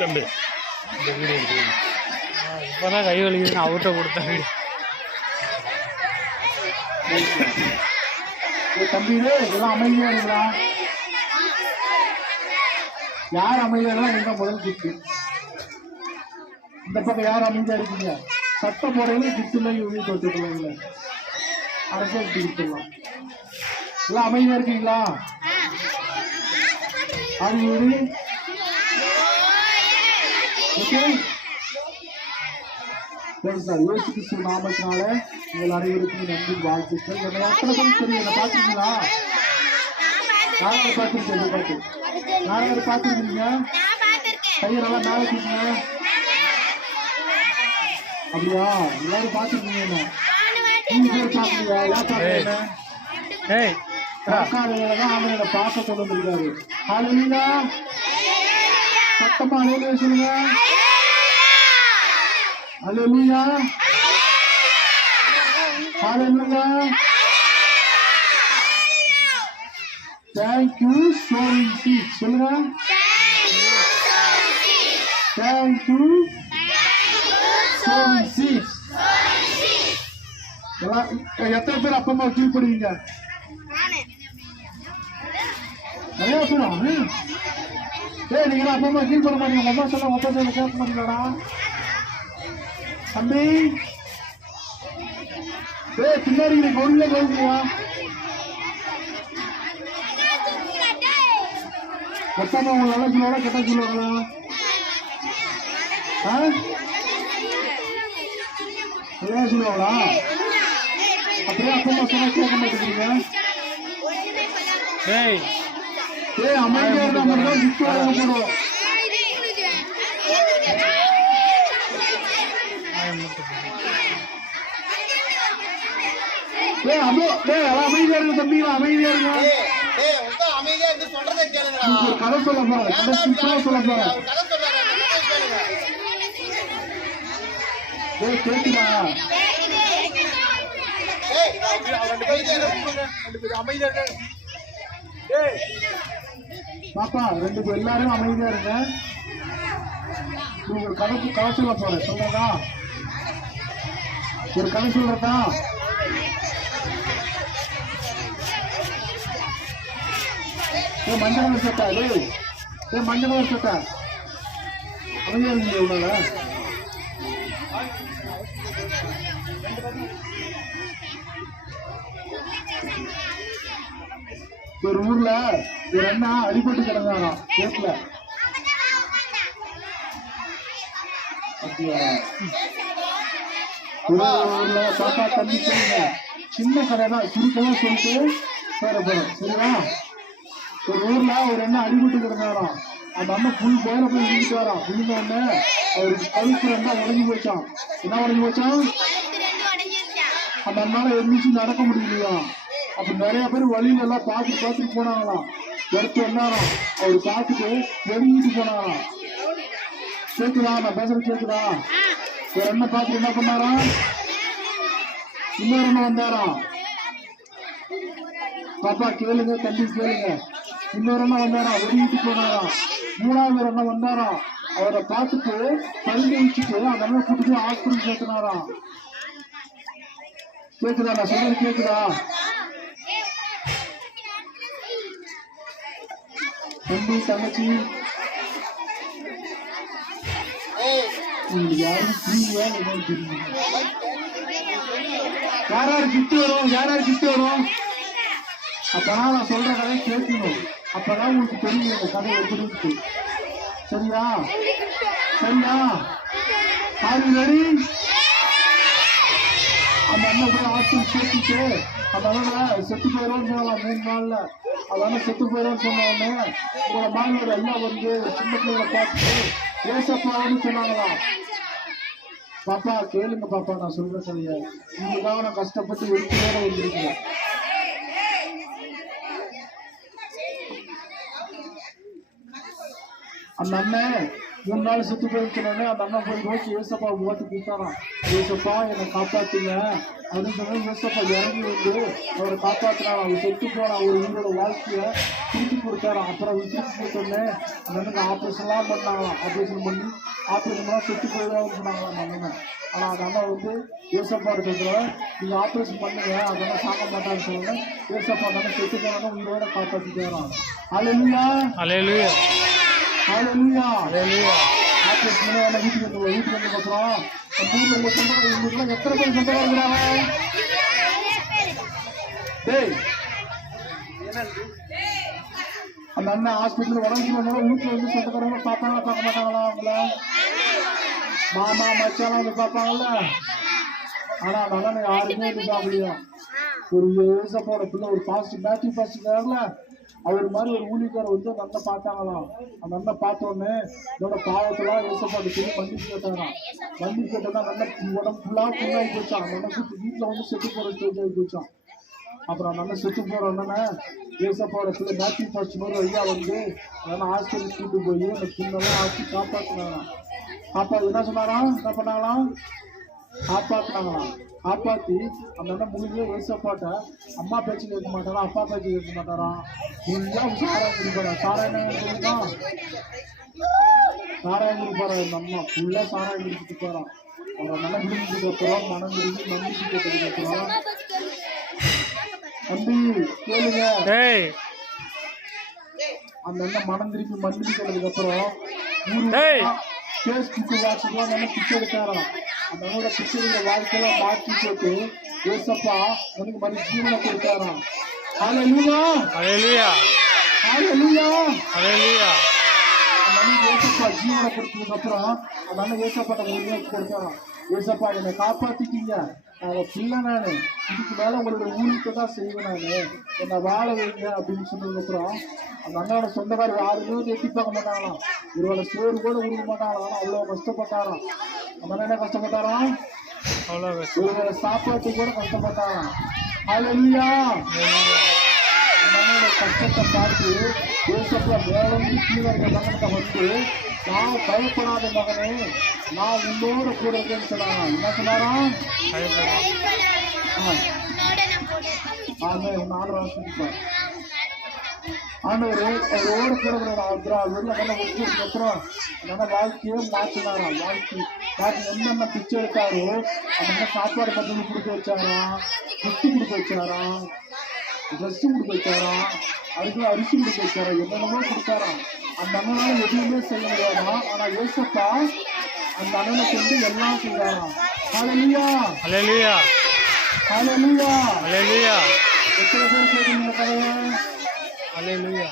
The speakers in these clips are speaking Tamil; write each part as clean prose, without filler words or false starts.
தம்பி இப்பதான் கை வலிக்குதுன்னு அவர்கிட்ட கொடுத்த வீடு தம்பியிலே இதெல்லாம் அமைதியா இருக்கலாம். யார் அமைதியா இருந்தா முதல் கிட்டு. இந்த பக்கம் யார் அமைதியா இருக்கீங்க? சட்டம் போடையில கிட்டுல வீட்டு வச்சுக்கல அரசியல் கிட்டுலாம் எல்லாம் அமைதியா இருக்கீங்களா? அது ஓகே. இயேசு கிறிஸ்து நாமத்தினால உங்கள் அனைவருக்கும் நன்றி வாழ்த்துக்கள். என்னை எத்தனை பேருக்கு தெரியும்? என்ன பார்த்துருக்கீங்களா? யாராவது பார்த்துருக்கீங்க? யாராவது பார்த்துருக்கீங்க? கையை நல்லா மேலே வச்சுக்கீங்க. அப்படியா? எல்லாரும் பார்த்துருக்கீங்க. என்ன பேர் பார்க்கலையா? எல்லாம் பார்க்கல. பார்க்காதவங்களதான் அவன் என்னை பார்க்க கொண்டு வந்திருக்காரு. ஹல்லேலூயா. சத்தமா ஹல்லேலூயா சொல்லுங்க. ஹல்லேலூயா. ஹல்லேலூயா. Thank you sowing seeds. சொல்லுங்க. Thank you sowing seeds. எத்தனை பேர் அப்பா அம்மா கீழ்படுவீங்க? நிறைய பேர். நீங்க அப்பா அம்மா கீழ்பட மாட்டீங்க. அம்மா சொல்ல அப்பா சொல்ல கேட்க மாட்டீங்களா? தம்பி பின்னாடி கவுன்ல கவுனியா கட்டாம உங்க நல்ல சொல்லுவாங்களா கெட்ட சொல்லுவாங்களா? நல்லா சொல்லுவாங்களா? அப்படியே அப்பா அம்மா சொன்னா கேட்க மாட்டேங்கிறீங்க. அமைதியா இருந்தா மட்டும் விட்டு போடும். அமைதியா இருங்க தம்பி, அமைதியா இருங்க. கதை சொல்ல போறேன், சொல்ல போறேன். கேக்குதா? பாப்பா ரெண்டு பேர் எல்லாரும் அமைதியா இருங்க. ஒரு கதை சொல்ல போறேன். சொல்றதா? ஒரு கதை சொல்றதா? மஞ்சள் கலர் சட்டா மஞ்சள் கலர் சட்டா அமைதியா இருந்தீங்க. இவ்வளோ ஒரு ஊர்ல ஒரு அண்ணா அடிபட்டு கிடந்தாராம் கேட்கல. ஊர்ல பாப்பா தண்ணி சொல்லுங்க. சின்ன கடை தான், சுருக்கதான் சொல்லிட்டு சேர போறோம். சரிங்களா? ஒரு ஊர்ல ஒரு அண்ணா அடிபட்டு கிடந்தாராம். அந்த அண்ணா புல் போயில போய் விழுந்துட்டு வரான். விழுந்த உடனே அவருக்கு கழுத்து ரெண்டா உடஞ்சி போச்சான். என்ன உடஞ்சி போச்சான்? அந்த அண்ணால எந்திரிச்சு நடக்க முடியலையா? அப்ப நிறைய பேர் வழியில எல்லாம் பார்த்துட்டு போனாங்களாம். எடுத்து வந்தாராம். அவரு பார்த்துட்டு வெளியிட்டு போனாராம். கேக்குதா? நான் பேசுறது கேக்குதா? ஒரு அண்ணன் பார்த்துட்டு என்ன பண்ணாராம்? இன்னொரு அண்ணன் வந்தாராம். பாப்பா கேளுங்க, தம்பி கேளுங்க. இன்னொரு அண்ணன் வந்தாராம், வெளியிட்டு போனாராம். மூணாவது அண்ணன் வந்தாராம். அவரை பார்த்துட்டு பழுந்து வச்சுட்டு அந்த அண்ணன் கூட்டிட்டு ஹாஸ்பிட்டல் சேர்த்துனாராம். கேக்குதா? நான் சொல்றது கேக்குதா? தம்பி தங்கச்சி யாரும் தெரியும். யாராரு கிஃப்ட் வரும்? யாராரு கிஃப்ட் வரும்? அப்பதான் நான் சொல்ற கதையை கேட்கணும். அப்பதான் உங்களுக்கு தெரியும் இந்த கதை எப்படி இருக்கு. சரியா? சரியா? ஆல்ரெடி அந்த அண்ணன் போய் ஹாஸ்பிட்டல் சேர்த்துட்டு அந்த அண்ணன் செத்து போயிடும்னு சொல்லலாம். 3 நாள்ல அந்த அண்ணன் செத்து போயிடும்னு சொன்ன உடனே உங்களோட மாணவர் எல்லாம் வந்து சின்ன பிள்ளைகளை பார்த்துட்டு ஏசப்பான்னு சொன்னாங்களாம். பாப்பா கேளுங்க பாப்பா, நான் சொல்ற கதைய. உங்களுக்காக நான் கஷ்டப்பட்டு எடுத்துவோட வந்திருக்கேன். அந்த அண்ணன் 3 நாள் செத்து போயிடுச்சோடனே அந்த அண்ணன் போய் நோக்கி ஏசப்பா ஓட்டு கொடுத்தாராம். ஏசப்பா என்னை காப்பாத்துங்க அப்படின்னு சொன்னா ஏசப்பா இறங்கி வந்து அவரை காப்பாத்தினாராம். அவர் செத்து போன அவர் உங்களோட வாழ்க்கைய திருப்பி கொடுத்தாராம். அப்புறம் அவர் திருப்பி போட்டோடனே அந்த அண்ணனுக்கு ஆப்ரேஷன்லாம் பண்ணாங்களாம். ஆப்ரேஷன் பண்ணி ஆப்ரேஷன்லாம் செத்து போயிடான்னு சொன்னாங்களாம் அந்த அண்ணன். ஆனால் அந்த அண்ணன் வந்து ஏசப்பா இருக்கிறதுல நீங்கள் ஆப்ரேஷன் பண்ணுங்க அதெல்லாம் சாக மாட்டான்னு சொன்னாங்க. ஏசப்பா அந்த அண்ணன் செத்து போனாலும் உயிரோட காப்பாற்றிட்டாராம். ஹல்லேலூயா ஹல்லேலூயா ஹல்லேலூயா. ஹல்லேலூயா. ஆப்ரேஷன் பண்ணி வீட்டுக்கு வந்து அப்புறம் ஊரில் உங்கள் சொந்தக்காரங்க இவங்களுக்குலாம் எத்தனை பேர் சொந்தக்காரங்க இருக்கிறாங்க? டேய் அந்த அண்ணன் ஹாஸ்பிட்டல் உடம்பு வந்தாலும் வீட்டில் வந்து சொந்தக்காரங்க பார்ப்பாங்களா பார்க்க மாட்டாங்களா? அவங்கள மாமா மச்சாலாம் வந்து பார்ப்பாங்கல்ல. ஆனால் அந்த அண்ணன் யாருமே வந்து பார்க்கலையா? ஒரு ஏசப்போட பிள்ளை ஒரு மேத்யூ பாஸ்டர்ல அவர் மாதிரி ஒரு ஊழியக்காரர் வந்து அந்த அண்ணன் பார்த்தாங்களாம். அந்த அண்ணன் பார்த்தோன்னே இதோட பாவத்தெல்லாம் ஏசப்பாட்டு சொல்லி மன்னிப்பு கேட்டாராம். மன்னிப்பு கேட்டோன்னா அந்த அண்ணன் உடம்பு ஃபுல்லாக புண்ணாகி போச்சான். அந்த அண்ணன் வீட்டில் வந்து செத்து போகிற ஸ்டேஜ் ஆகி போச்சான். அப்புறம் அந்த அண்ணன் செத்து போகிற அண்ணனை ஏசப்பாவோட பிள்ளை மேத்யூ பாஸ்டர் மாதிரி ஐயா வந்து அதனால் ஹாஸ்பிட்டல் கூட்டு போய் அந்த பின்னெல்லாம் ஆக்கி காப்பாற்றினாராம். என்ன சொன்னாராம்? என்ன பண்ணாங்களாம்? காப்பாற்றினாங்களாம். காப்பாற்றி அந்த அண்ணன் முடிஞ்ச ஏசப்பாட்ட அம்மா பேச்சு கேட்க மாட்டாரா, அப்பா பேச்சு கேட்க மாட்டாரா, ஃபுல்லாக சாராயம் குடிப்பாரா. சாராயம் என்ன சொல்லுமா? சாராயம் குடிப்பாரா. இந்த அம்மா ஃபுல்லாக சாராயம் குடிச்சிட்டு போறான். அவங்க மனம் விடுஞ்சதுக்கு அப்புறம் மனம் விடுஞ்சு நம்பிக்கை கேட்டதுக்கு அப்புறம் தம்பி கேளுங்க. அந்த அண்ணன் மனம் திருப்பி மன்னிப்பு கேட்டதுக்கு அப்புறம் ஃபேஸ்புக் வாட்ஸ்அப்லாம் நல்லா பிச்சை எடுத்தாராம். அந்த அண்ணோட பிச்சைகள வாழ்க்கையெல்லாம் மாற்றி போட்டு ஏசப்பா உனக்கு மறு ஜீவனை கொடுத்தாராம். ஹல்லேலூயா ஹல்லேலூயா ஹல்லேலூயா ஹல்லேலூயா. அந்த அண்ணன் ஏசப்பா ஜீவனை கொடுத்ததுக்கு அப்புறம் அந்த அண்ணன் ஏசப்பாட்ட உண்மையை கொடுத்தாராம். ஏசப்பா என்னை காப்பாத்திட்டீங்க, நான் பிள்ளை நானு, இதுக்கு மேல உங்களுடைய ஊழியத்தை தான் செய்வேன் நானு, என்னை வாழ வைங்க அப்படின்னு சொன்னதுக்கு அப்புறம் அந்த அண்ணாவோட சொந்தக்காரர் யாருமே எட்டி பார்க்க மாட்டாங்களாம். ஒருவேளை சோறு கூட உருக மாட்டாங்களாம். அவ்வளோ கஷ்டப்பட்டாராம். அந்த அண்ணன் என்ன கஷ்டப்பட்டாராம்? ஒருவேளை சாப்பாட்டுக்கு கூட கஷ்டப்பட்டாராம். ஹல்லேலூயா. அந்த அண்ணனோட கஷ்டத்தை பார்த்து ஏசப்பா வேலைக்கு கீழே இருக்க மகன்கிட்ட வந்து நான் பயப்படாத மகனே, நான் உன்னோட கூட இருக்கேன்னு சொன்னாங்க. என்ன சொன்னாராம்? ஆண்டவர் அவரோட கூட அப்புறம் நல்ல வாழ்க்கையே மாற்றினாராம். வாழ்க்கை என்னென்ன பிச்சை எடுத்தாரோ அந்த சாப்பாடு பத்தி கொடுக்க வச்சாராம், புட்டு கொடுக்க வச்சாராம், ட்ரெஸ் கொடுக்க வச்சாராம், அதுக்குள்ள அரிசி கொடுக்க வச்சாராம், என்னென்னமோ கொடுத்தாராம். அந்த அண்ணனால எதுவுமே செய்ய முடியாதாம். ஆனா ஏசப்பா அந்த அண்ணனை கொண்டு எல்லாம் செய்யறாராம். ஹல்லேலூயா ஹல்லேலூயா ஹல்லேலூயா ஹல்லேலூயா. எத்தனை பேர் கேட்குறீங்க கதையை? ஹல்லேலூயா.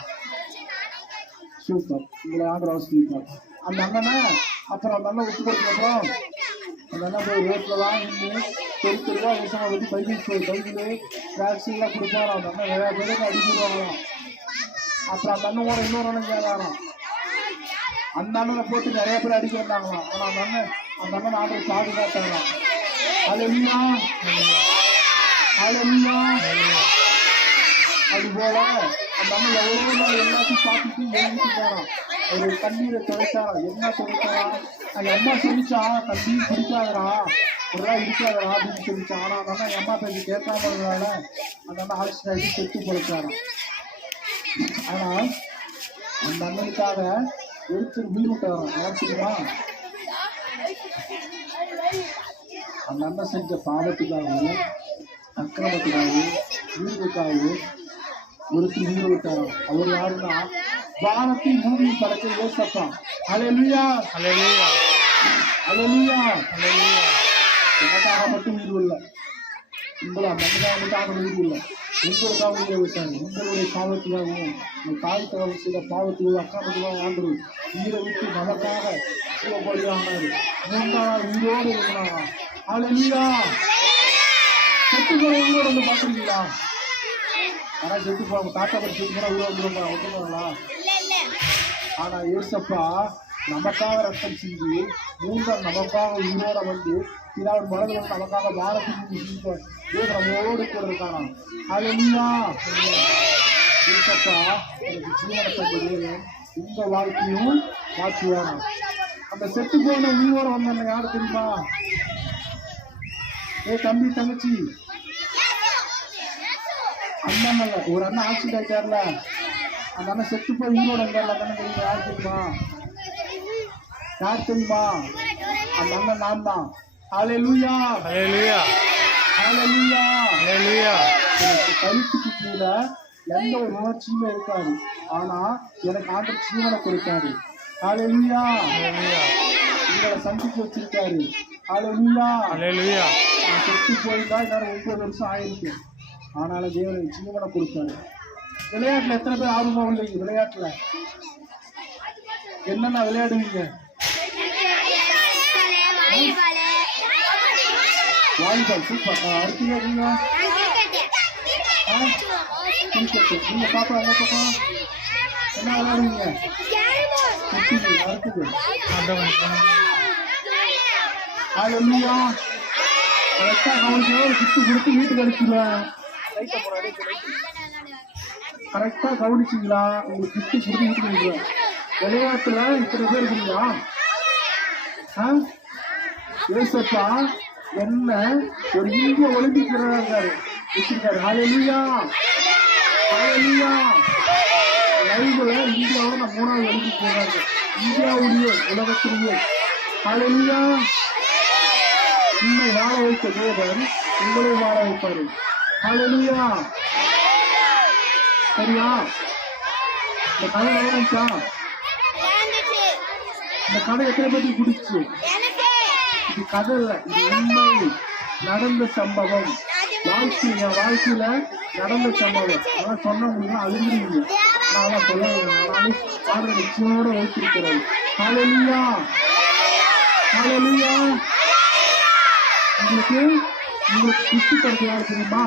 சூப்பர். உங்களை ஆண்டவர் ஆசீர்வதிப்பார். அந்த அண்ணனை அப்புறம் அந்த அண்ணன் விட்டு கொடுத்ததுக்கப்புறம் அந்த அண்ணன் போய் ரோட்லலாம் நின்று தெருவா விஷமா வச்சு பைபிள் வேக்சின்லாம் கொடுப்பாராம். அந்த அண்ணன் நிறையா பேருக்கு அடிக்கிறாங்களாம். அப்புறம் அந்த அண்ணனோட இன்னொரு அண்ணன் கேட்கறாராம். அந்த அண்ணனை போட்டு நிறைய பேர் அடிக்க வந்தாங்களாம். ஆனால் அந்த அண்ணன் ஆண்டவர் பாதுகாத்தாராம். ஹல்லேலூயா ஹல்லேலூயா. அது போல அந்த அண்ணன் எவ்வளோ நாள் எல்லாத்தையும் பார்த்துட்டு எழுதிட்டு போறான். ஒரு கண்ணீரை துடைச்சாரா. என்ன துடைச்சாரா? அந்த அம்மா சொல்லிச்சா தண்ணி குடிக்காதரா, இதெல்லாம் இருக்காதரா அப்படின்னு சொல்லிச்சா. ஆனால் அந்த அண்ணன் என் அம்மா பேச்சு கேட்காம இருந்ததால அந்த அண்ணன் ஆக்சிடென்ட் ஆகி செத்து பொழைச்சாராம். ஆனால் அந்த அண்ணனுக்காக ஒருத்தர் உயிர் விட்டாராம். யார் தெரியுமா? அந்த அண்ணன் செஞ்ச பாவத்துக்காகவும் அக்கிரமத்துக்காகவும் உயிர்களுக்காகவும் ஒருத்தர் உயிர் விட்டாராம். அவர் யாருன்னா வானத்தின் பூமியின் படைத்த ஏசப்பா. ஹல்லேலூயா ஹல்லேலூயா ஹல்லேலூயா ஹல்லேலூயா. எனக்காக மட்டும் உயிர் இல்லை, உங்களை மனிதாக மட்டும் ஆக உயிர் இல்லை, உங்களுக்காக உயிரை விட்டாங்க. உங்களுடைய பாவத்துக்காகவும் உங்கள் தாய்க்காக செய்த பாவத்துக்காக அக்கிரமத்துக்காக ஆண்டவர் உயிரை விட்டு நமக்காக சிவபலியானார். 3 நாள் உயிரோடு இருந்தாரா. ஹல்லேலூயா. செத்து போற உயிரோடு வந்து பார்க்குறீங்களா? ஆனால் செத்து போவாங்க. தாத்தா பற்றி செத்து போனால் உயிரோடு ஒத்துப்பாங்களா? ஆனா ஏசப்பா நமக்காக ரத்தம் சிந்தி 3 நாள் நமக்காக உயிரோட வந்து பிதாவின் மனதில் வந்து நமக்காக வாரத்துக்கு நம்மோடு கூட இருக்கானா. ஹல்லேலூயா. ஏசப்பா எனக்கு ஜீவனத்தை இந்த வாழ்க்கையும் மாற்றுவானா. அந்த செத்து போன உயிரோட வந்தாங்க யாரு தெரியுமா? தம்பி தங்கச்சி அண்ணன் ஒரு அண்ணன் ஆக்சிடென்ட் ஆயிட்டார்ல, அந்த அண்ணன் செத்து போய் உயிரோட வந்தார்ல, அந்த அண்ணன் தெரியுமா? யார் தெரியுமா? யார் தெரியுமா? அந்த அண்ணன் நான் தான். ஹல்லேலூயா ஹல்லேலூயா ஹல்லேலூயா ஹல்லேலூயா. எனக்கு கழுத்துக்கு கீழே எந்த ஒரு உணர்ச்சியுமே இருக்காது, ஆனா எனக்கு ஆண்டவர் ஜீவனை கொடுத்தாரு. ஹல்லேலூயா ஹல்லேலூயா உங்களை சந்திக்க வச்சிருக்காரு. ஹல்லேலூயா ஹல்லேலூயா. நான் செத்து போயிருந்தா இன்னும் 9 வருஷம் ஆயிருக்கு, ஆனாலும் தேவன் ஜீவனை கொடுத்தாரு. விளையாட்டுல எத்தனை பேர் ஆர்வமா இல்லைங்க? விளையாட்டுல என்னென்ன விளையாடுவீங்க? Volleyball super. அடுத்தீங்க நீங்க கிரிக்கெட். நீங்க பாப்பா என்ன பாப்பா என்ன விளையாடுவீங்க? அடுத்தது ஹல்லேலூயா. கரெக்டா கவனிச்சு ஒரு கிஃப்ட் கொடுத்து வீட்டுக்கு அடிச்சுடுவேன். கரெக்டா கவனிச்சிங்களா? உங்களுக்கு கிஃப்ட் கொடுத்து வீட்டுக்கு அடிச்சுடுவேன். விளையாட்டுல இத்தனை பேர் இருக்கீங்களா? ஏசப்பா என்ன ஒரு இந்திய ஒலிம்பிக் வீரராக வச்சிருக்காரு. ஹல்லேலூயா ஹல்லேலூயா. லைவ்ல இந்தியாவோட நான் 3வது ஒலிம்பிக் வீரராக, இந்தியாவுடைய உலகத்திலேயே. ஹல்லேலூயா. உன்னை வாழ வைத்த தேவன் உங்களை வாழ வைப்பாரு. ஹல்லேலூயா. சரியா? இந்த கதை நடந்துச்சா? இந்த கதை எத்தனை பேருக்கு பிடிச்சு? இது கதை இல்ல, இது உண்மை நடந்த சம்பவம். வாழ்க்கையில நடந்த சம்பவம். ஆனா சொன்னவங்க அழுகிறீங்க, நான் சொல்ல ஆனாலும் பாடுற நிச்சயமோட வைத்திருக்கிறாரு. ஹல்லேலூயா ஹல்லேலூயா. உங்களுக்கு கிஃப்ட் கிடைக்கிறாரு தெரியுமா?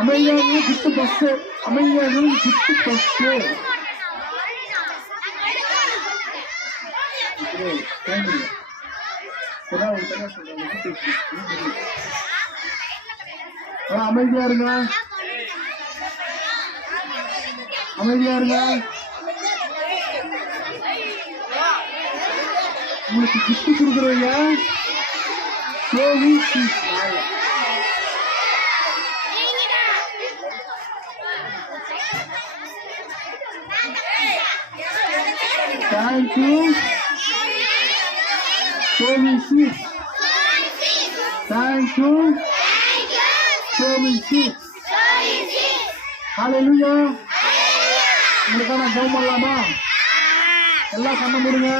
அமைதியாக கிஃப்ட் பஸ், அமைதியாக கிஃப்ட் பஸ். அமைதியா இருங்க, அமைதியா இருங்க. உங்களுக்கு கிஃப்ட் கொடுக்குறீங்க. Thank you. Thank you. ஹல்லேலூயா. உங்களுக்கான ஜெபம் பண்ணலாமா? எல்லாம் கண்ண மூடுங்க.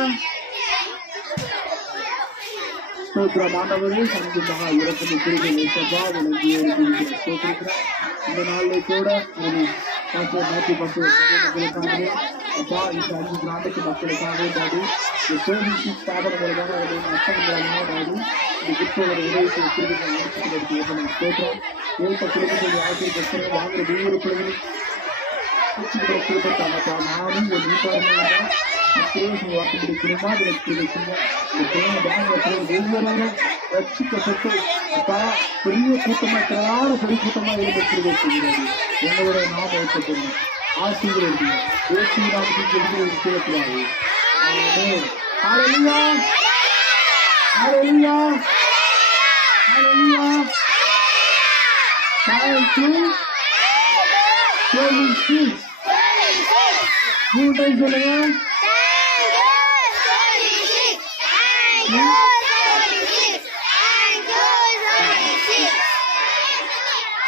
ஸ்தோத்திரம் ஆண்டவரே, சந்திப்பாக இறக்கத்தை குறித்து இயேசுவா உனக்கு ஸ்தோத்திரிக்கிறேன். இந்த நாளிலே கூட ஒரு 10 மக்களுக்காகவே அப்பா இந்த 5 நாளைக்கு மக்களுக்காகவே டாடி இந்த சோதிச்சு ஸ்தாபனம் மூலமாக அவருடைய அச்சம் மூலமாக டாடி இந்த கிறிஸ்தவரை உதவி செய்ய குடும்பத்தை முடிச்சுட்டு ஸ்தோத்திரம். ஏற்ற குடும்பத்தை ஆசிரியர் பிரச்சனை வாங்குற ஒவ்வொரு பிள்ளைகளும் குடும்பத்தாங்கப்பா நானும் ஒரு வீட்டாரமாக வாக்குப்படி குடும்பமாக ஒவ்வொரு ரட்சிக்கப்பட்டு அப்பா பெரிய கூட்டமா திரளான பெரிய கூட்டமா இருக்கிறது எங்களோட நாம வைக்கப்படும் ஆசீர்வாதம் ஹல்லேலூயா ஹல்லேலூயா ஹல்லேலூயா. Thank you. 26. 3 times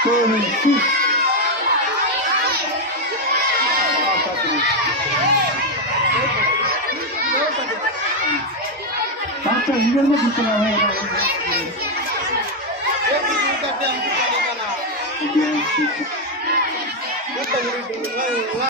சொல்லுங்க. தாத்தா இங்க இருந்து கொடுத்துருவாங்க.